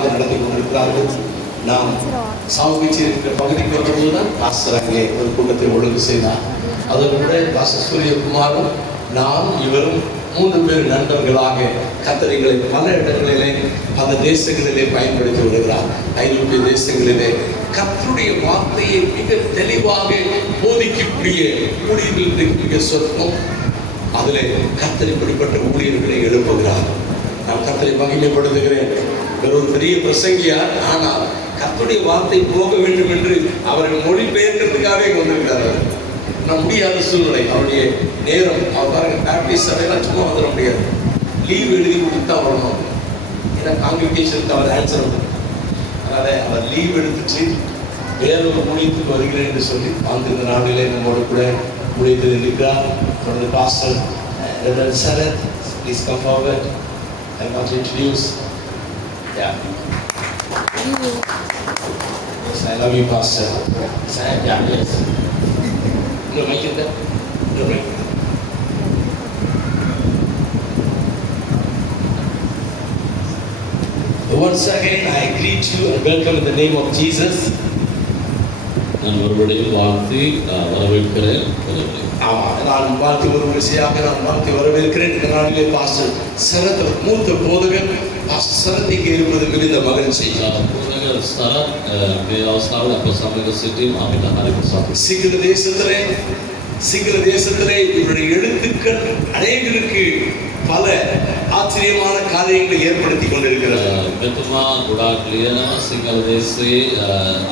அழகாக நடத்தி கொண்டிருக்கிறார்கள். நாம் சாவுபீச்சி இருக்கிற பகுதிக்கு வரும்போதுதான் பாஸ்டர் அங்கே ஒரு கூட்டத்தை ஒழுங்கு செய்தார். அதோடு கூட பாஸ்டர் சூரியகுமாரும் நான் இவரும் 3 பேர் நண்பர்களாக கத்தரிகளை பல இடங்களிலே பல தேசங்களிலே பயன்படுத்தி வருகிறார். ஐரோப்பிய தேசங்களிலே கர்த்தருடைய வார்த்தையை மிக தெளிவாக போதிக்கக்கூடிய ஊழியர்களுக்கு மிக சொற்பம். அதில் கர்த்தர் இப்படிப்பட்ட ஊழியர்களை எழுப்புகிறார். நான் கர்த்தரை மகிமைப்படுத்துகிறேன். ஒரு பெரிய பிரசங்கியார், ஆனால் கர்த்தருடைய வார்த்தை போக வேண்டும் என்று அவர்கள் மொழிபெயர்க்கிறதுக்காகவே வந்திருக்கிறார்கள். நான் முடியாத சூழ்நிலை, அவருடைய நேரம். அவர் பாருங்க, பேப்டிஸ்ட் சபையெல்லாம் சும்மா வந்துட முடியாது, லீவ் எழுதி கொடுத்தா வரணும். ஏன்னா காங்கிரிகேஷனுக்கு அவர் ஆன்சர் வந்து, அதனால் அவர் லீவ் எடுத்துட்டு வேறொரு ஊழியத்துக்கு வருகிறேன் என்று சொல்லி அந்த நாளிலே நம்மோடு கூட ஊழியத்தில் இருக்கிறார். தொடர்ந்து pastor Reverend Sarath, please come forward. I want to introduce. Yeah. Yes, I love you, Pastor. Yeah, yes. No, make it there. No, make it there. Once again, I greet you and welcome in the name of Jesus. நான் ஒருவரையும் வாழ்த்தி வரவேற்கிறேன். நான் வாழ்த்தி ஒரு விஷயமாக நான் வாழ்த்தி வரவேற்கிறேன். இந்த நாளிலே பாஸ்டர் சரத் மூத்த போதகர் பாஸ்டர் சரத் இங்கே இருப்பது மிகுந்த மகிழ்ச்சி. போதகர் சரத் මේ අවස්ථාවේ අප සමග සිටීම අපිට හරි සතුටුයි. சிங்கள தேசத்திலே இவருடைய எழுத்துக்கள் அநேகருக்கு பல ஆச்சரியமான காரியங்களை ஏற்படுத்தி கொண்டிருக்கிறது. මෙතුමා ගොඩාක් ලියනවා සිංහල දේශයේ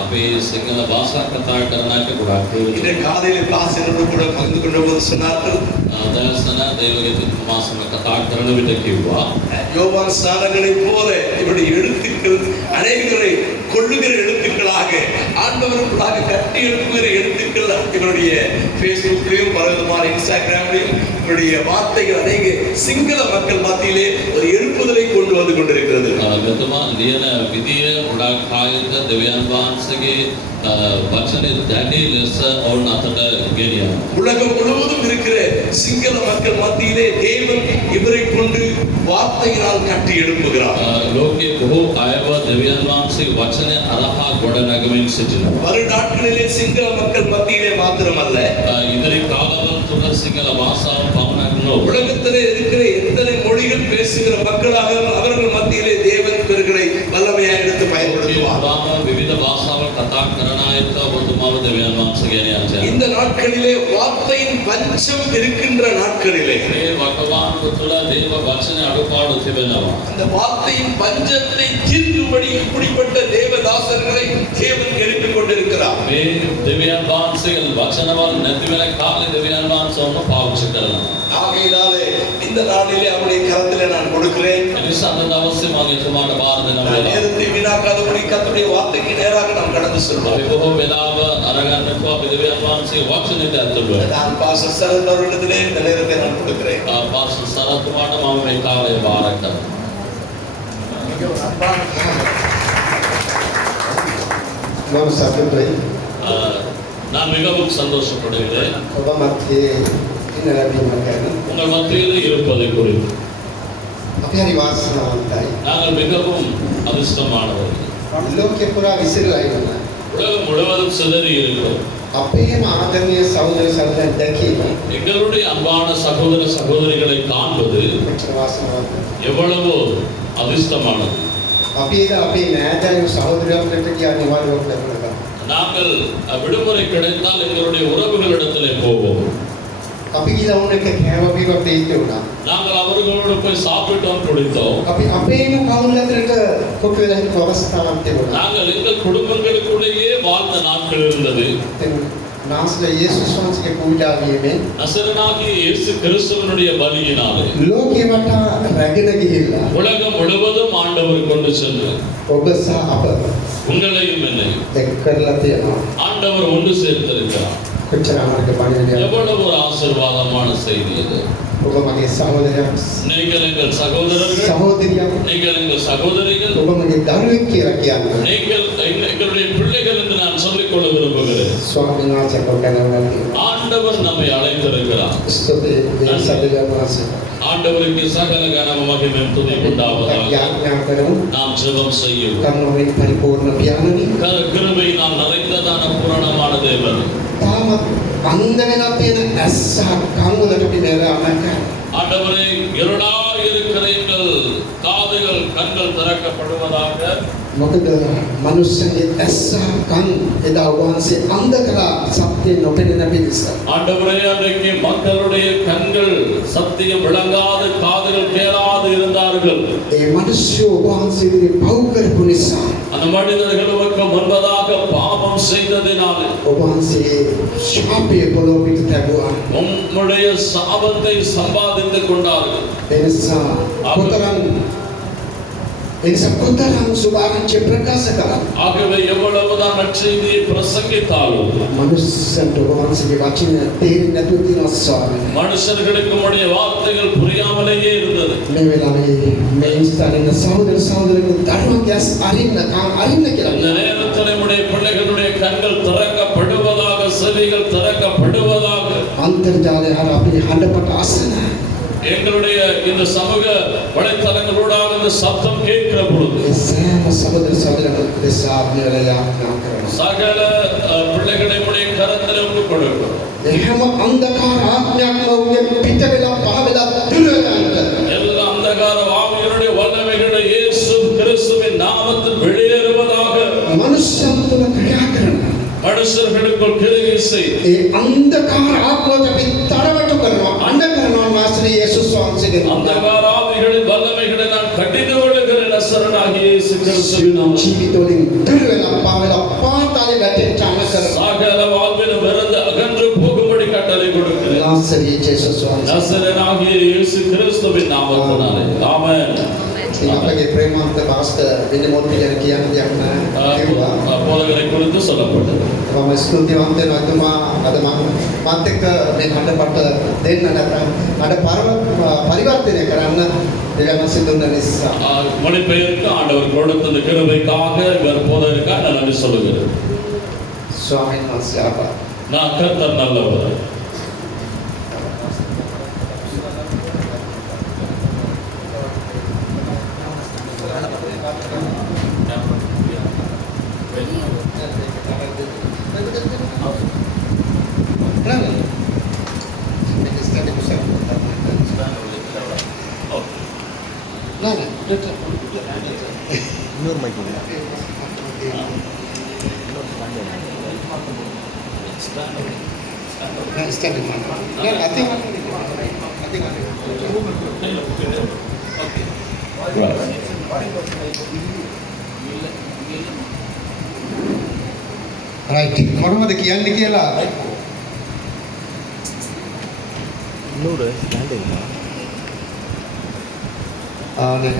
අපේ සිංහල භාෂා කතා කරන අයට ගොඩාක් ප්‍රයෝජනයි. இந்த காலையில் பாஸ்டரோடு கூட பகிர்ந்து கொண்டபோது சொன்னார்கள், දවසන දේවගේ තුමා සමග කතා කරන විට කිව්වා யோவான் ஸ்நானகனைப் போல இவருடைய எழுத்துக்கள் அநேகரை கொள்ளுகிற எழுத்துக்களாக ஆண்டவருக்குள்ளாக கட்டி எழுப்புகிற எழுத்துக்கள் இவருடைய ஃபேஸ்புக்லையும் பலவிதமான இன்ஸ்டாகிராம்லையும் இவருடைய வார்த்தைகள் அநேக சிங்கள மக்கள் மத்தியிலே ஒரு எழுப்புதலை கொண்டு வந்து கொண்டிருக்கிறது. මෙතුමා ලියන විදිය ගොඩාක් කායික දෙවියන් වහන්සේගේ වචනේ දැඩි ලෙස ඔවුන් අතට ගෙනියනවා. உலகம் முழுவதும் இருக்கிற சிங்கள மக்கள் மத்தியிலே தேவன் இவரை கொண்டு வார்த்தையினால் கட்டி எழுப்புகிறார். ලෝකයේ බොහෝ අයව දෙවියන් වහන්සේ වචනේ අරහා ගොඩ නැගමින් සිටිනවා. வருநாட்களிலே சிங்கள மக்கள் மத்தியிலே மாத்திரமல்ல, ඉදිරි කාලවල තුල සිංහල භාෂාව පමණක් නොව உலகத்திலே இருக்கிற எத்தனை மொழிகள் பேசுகிற மக்களாக அவர்கள் மத்தியிலே தேவன் இவர்களை வல்லமையாக எடுத்து பயன்படுத்துவார். විවිධ භාෂාවල් කතා කරන අයට වතුමාව දෙවියන් වහන්සේ ගෙනියන්නේ. இந்த நாட்களிலே வார்த்தையின் பஞ்சம் இருக்கின்ற நாட்களிலே මේ වකවානුව තුළ දේව වචනේ අඩුපාඩු තිබෙනවා. அந்த வார்த்தையின் பஞ்சத்தை தீர்க்கும்படி இப்படிப்பட்ட தேவதாசர்களை தேவன் எழுப்பிக் கொண்டிருக்கிறார். මේ දෙවියන් වහන්සේ වචනවල නැති වෙන කාලේ දෙවියන් වහන්සේවම පාවිච්චි කරනවා. ஆகையினாலே இந்த நாளிலே அவருடைய கரத்திலே நான் கொடுக்கிறேன். එනිසා අද දවසේ මම එතුමාට බාර දෙනවා. நேரத்தை வீணாக்காதபடி கர்த்தருடைய வார்த்தைக்கு நேராக நாம் கடந்து செல்வோம். අපි බොහෝ වෙලාව අරගන්නකෝ අපි දෙවියන් වහන්සේ වචනෙට ඇතුළු වෙනවා. நான் பாஸ்டர் சரத் அவர்களிடத்திலே இந்த நேரத்தை நான் கொடுக்கிறேன். පාස්ටර් සරත්තුමාට මම මේ කාලය බාර කරනවා. මම සතුටුයි. நான் மிகவும் சந்தோஷப்படுகிறேன் ඔබ මැත්තේ ඉන්න ලැබීම ගැන. உங்கள் மத்தியில் இருப்பதை குறித்து අපි හරි වාසනාවන්තයි. நாங்கள் மிகவும் அதிர்ஷ்டமானவர்கள். ලෝකේ පුරා විසිරලා ඉන්නවා. உலகம் முழுவதும் சிதறி இருக்கிறோம். අපේම ආදරණීය සහෝදර සහෝදරයන් දැකීම எங்களுடைய அன்பான சகோதர சகோதரிகளை காண்பது කොච්චර වාසනාවන්තද. எவ்வளவோ அதிர்ஷ்டமானது. අපි ඒක අපේ නෑදෑයෝ සහෝදරයන්ට කියා නිවාඩුවක් ලැබුණා. நாங்கள் விடுமுறை கிடைத்தால் எங்களுடைய உறவுகளிடத்திலே போவோம். අපි ගිහලා උන් එක කෑම බීම දෙයිද උනා. நாங்கள் அவர்களோடு போய் சாப்பிட்டோம் குடித்தோம். අපි අපේම කවුරුන් අතරක කොපි වෙලා හිටපු අවස්ථාවක් තිබුණා. நாங்கள் எங்கள் குடும்பங்களுக்குள்ளேயே வாழ்ந்த நாட்கள் இருந்தது. නාසල යේසුස් වහන්සේගේ පූජාවීමෙන් நசரனாகிய இயேசு கிறிஸ்துவினுடைய பலியினாலே ලෝකෙ වටා රැගෙන ගිහිල්ලා உலகம் முழுவதும் ஆண்டவர் கொண்டு சென்று ඔබ සහ අප உங்களையும் என்னையும் දෙක් කරලා තියෙනවා. ஆண்டவர் ஒன்று சேர்த்திருக்கிறார். කොච්චර අමාරුද බලන්න. எவ்வளவு ஒரு ஆசீர்வாதமான செய்தி இது. ඔබ මගේ සහෝදරයා, நீங்கள் எங்கள் சகோதரர்கள், සහෝදරියා, நீங்கள் எங்கள் சகோதரிகள், ඔබ මගේ දරුවෙක් කියලා කියන්නේ. நீங்கள் எங்களுடைய பிள்ளைகள் என்று நான் சொல்லிக் கொள்ள விரும்புகிறேன். ස්වාමීන් වහන්සේ කොටනවා. ஆண்டவர் நம்மை அழைத்திருக்கிறார். ස්තුතියි සදගාමස. ஆண்டவருக்கு சகல கனம மகிமை துதி உண்டாவதாக. යාඥා කරමු. நாம் ஜெபம் செய்வோம். කරුණාවෙන් පරිපූර්ණ පියාණනි. கிருபையினால் நிறைந்ததான பூரணமான தேவன். තාමත් අන්ධ වෙලා තියෙන ඇස් සහ කන් වලට අපි නිරාමක. ஆண்டவரே இருளாய் இருக்கிற எங்கள் காதுகள் கண்கள் திறக்கப்படுவதாக. මොකද මනුස්සයන්ගේ ඇස් සහ කන් එදා වහන්සේ අන්ධ කළා සත්‍ය නොපෙනෙන පිරිස. ஆண்டவரே அன்றைக்கு மக்களுடைய கண்கள் சத்தியம் விளங்காது காதுகள் கேளாது இருந்தார்கள். ඒ මිනිස්සු වහන්සේගේ පව් කරපු නිසා அந்த மனிதர்களுக்கு முன்பதாக பாவம் செய்ததினால் වහන්සේ ශාපය පොළොව පිට තැබුවා. உம்முடைய சாபத்தை சம்பாதித்துக் கொண்டார்கள். ඒ නිසා කොතරම් සුභාරංචි ප්‍රකාශ කළා. ஆகவே எவ்வளவுதான் நற்செய்தியை பிரசங்கித்தாலும் මනුස්සන්ට වහන්සේගේ වචන තේරෙන්නේ නැතුව තියෙනවා ස්වාමීනි. மனுஷர்களுக்கு உம்முடைய வார்த்தைகள் புரியாமலேயே இருந்தது. මේ වෙලාවේ මේ ස්ථානයේ සහෝදර සහෝදරියන් දරුවන්ගේ ඇස් අරින්න இந்த කියලා. நேரத்தில் நம்முடைய பிள்ளைகளுடைய கண்கள் திறக்கப்படுவதாக செவிகள் திறக்கப்படுவதாக අන්තර්ජාලය හරහා අපි හඬපට අසන எங்களுடைய இந்த சமூக வலைத்தளங்களூடாக இந்த சத்தம் கேட்கிற பொழுது ඒ සෑම සහෝදර සහෝදරයන් දෙසා අපි යාඥා කරනවා. சகல பிள்ளைகளை உடைய கரத்தில் ஒப்புக் கொடுக்கிறோம். ඒ හැම අන්ධකාර ආඥාවක්ම උගේ පිට වෙලා පහ වෙලා දුර යන්න. எல்லா அந்தகார ஆவிகளுடைய வல்லமைகளை இயேசு கிறிஸ்துவின் நாமத்தில் வெளியேறுவதாக. මනුෂ්‍යයන් තුළ ක්‍රියා කරන மனுஷர்களுக்குள் கிரியை செய். ඒ අන්ධකාර ආත්මවලට අපි තරවටු කරනවා. අnder කරනවා මාස්ටර් යේසුස් වහන්සේගේ அந்தகார ஆவிகளின் வல்லமைகளை நான் கடிந்து கொள்ளுகிறேன் நசரனாகிய இயேசு கிறிஸ்துவின் நாமத்தில். ජීවිතවලින් දුර වෙලා පහ වෙලා පාතාලේ වැටෙන්න කරනවා. சகல வாழ்விலும் இருந்து அகன்று போகும்படி கட்டளை கொடுக்கிறேன். නාසරී යේසුස් වහන්සේ நசரனாகிய இயேசு கிறிஸ்துவின் நாமத்தினாலே. ஆமென். අපගේ ප්‍රේමාන්ත පාස්ටර් විනෝද් පිළිර කියන දෙයක් නෑ. போதகரை குறித்து சொல்லப்பட்டது. මම ස්තුතිවන්ත වෙනවා එතුමා අද මාත් එක්ක මේ හඬපට දෙන්න නැත්නම් හඬ පරිවර්තනය කරන්න දෙවියන් සිදුන නිසා. மொழிபெயர்க்கு ஆண்டவர் கொடுத்த இந்த கிருபைக்காக இவர் போதகருக்காக நான் நன்றி சொல்லுகிறேன். ස්වාමීන් වහන්සේ ආපා. நான் கர்த்தர் நல்லவர். රයිට් කොහොමද කියන්නේ කියලා නූඩ ස්ටෑන්ඩ් එක ආනේ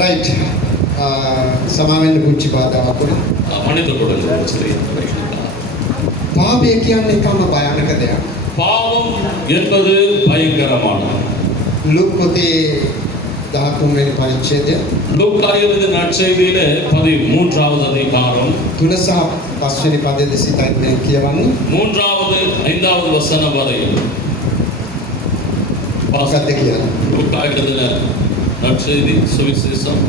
ரைட் සමාවෙන්න පුංචි පාඩමක් උනා. மனித குடல் சரி. පාපය කියන්නේ කම භයානක දෙයක්. பாவம் என்பது பயங்கரமானது. ලුක් පොතේ 13 වෙනි පරිච්ඡේදය லூக்கா எழுதின நற்செய்தியிலே 13வது அதிகாரம் 3 සහ 5 වෙනි පදයේ දෙසිතයි කියවන්නේ. 3வது 5வது வசனம் வரை මොකක්ද කියලා. லூக்கா எழுதின நற்செய்தி சுவிசேஷம்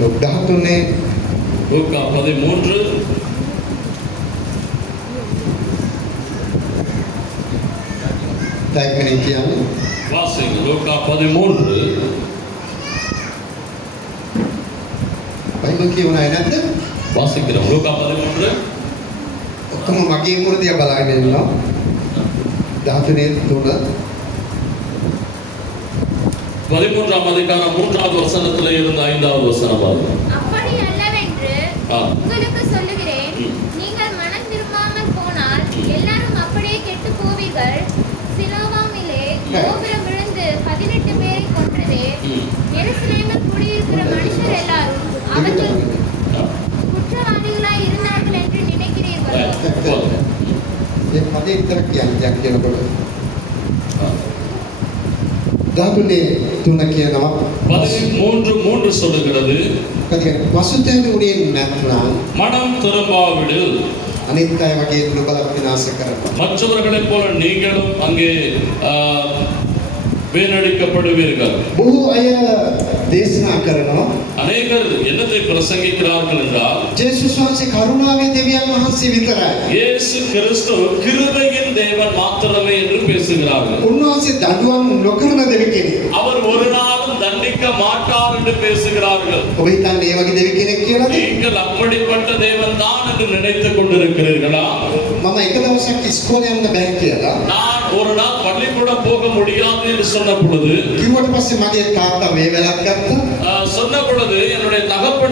ලුක් 13 லூக்கா 13 දැක්කනේ කියන්නේ. வாசிங்க. லூக்கா 13 බයිබල් කියවන්නේ නැද්ද? வாசிக்கிறோம். லூக்கா 13 ඔක්කොම මගේ මුරදියා බලාගෙන ඉන්නවා. 13 13ஆம் அதிகாரம் 3வது வசனத்திலே இருந்து 5வது வசனம் பாருங்க. அப்படி அல்லவென்று ஆ. உங்களுக்கு சொல்லுகிறேன், நீங்கள் மனம் திரும்பாமல் போனால் எல்லாரும் அப்படியே கெட்டு போவீர்கள். சிலோவாமிலே கோபுரம் விழுந்து 18 பேரை கொன்றதே, எருசலேமில் குடியிருக்கிற மனுஷர் எல்லாரும் அவர்கள் குற்றவாளிகளாய் இருந்தார்கள் என்று நினைக்கிறீர்கள். ඒ පදේ විතර කියන්නේ කියනකොට ධාතුනේ තුන කියනවා. 13:3 சொல்லுகிறது පසුතැවෙන උනේ නැත්නම් மனம் திரும்பாவிடில் අනිත් අය වගේ දුබල විනාශ කරනවා. மற்றவர்களைப் போல நீங்களும் அங்கே வீணடிக்கப்படுவீர்கள். බොහෝ අය දේශනා කරනවා அநேகர் என்னத்தை பிரசங்கிக்கிறார்கள் என்றால் ජේසුස් වහන්සේ කරුණාවේ දෙවියන් වහන්සේ විතරයි. இயேசு கிறிஸ்து கிருபையின் தேவன் மாத்திரமே என்று பேசுகிறார்கள். උන්වහන්සේ දඬුවම් නොකරන දෙවි කෙනෙක්. அவர் ஒரு நாளும் தண்டிக்க மாட்டார் என்று பேசுகிறார்கள். ඔබ හිතන්නේ ඒ වගේ දෙවි කෙනෙක් කියලාද? நீங்கள் அப்படிப்பட்ட தேவன் தான் என்று நினைத்துக் கொண்டிருக்கிறீர்களா? මම එක දවසක් ඉස්කෝලේ යන්න බෑ කියලා நான் ஒரு நாள் பள்ளிக்கூடம் போக முடியாது என்று சொன்ன பொழுது කිව්වට පස්සේ මගේ තාත්තා මේ වෙලක් ගත්තා. சொன்ன பொழுது என்னுடைய தகப்பன்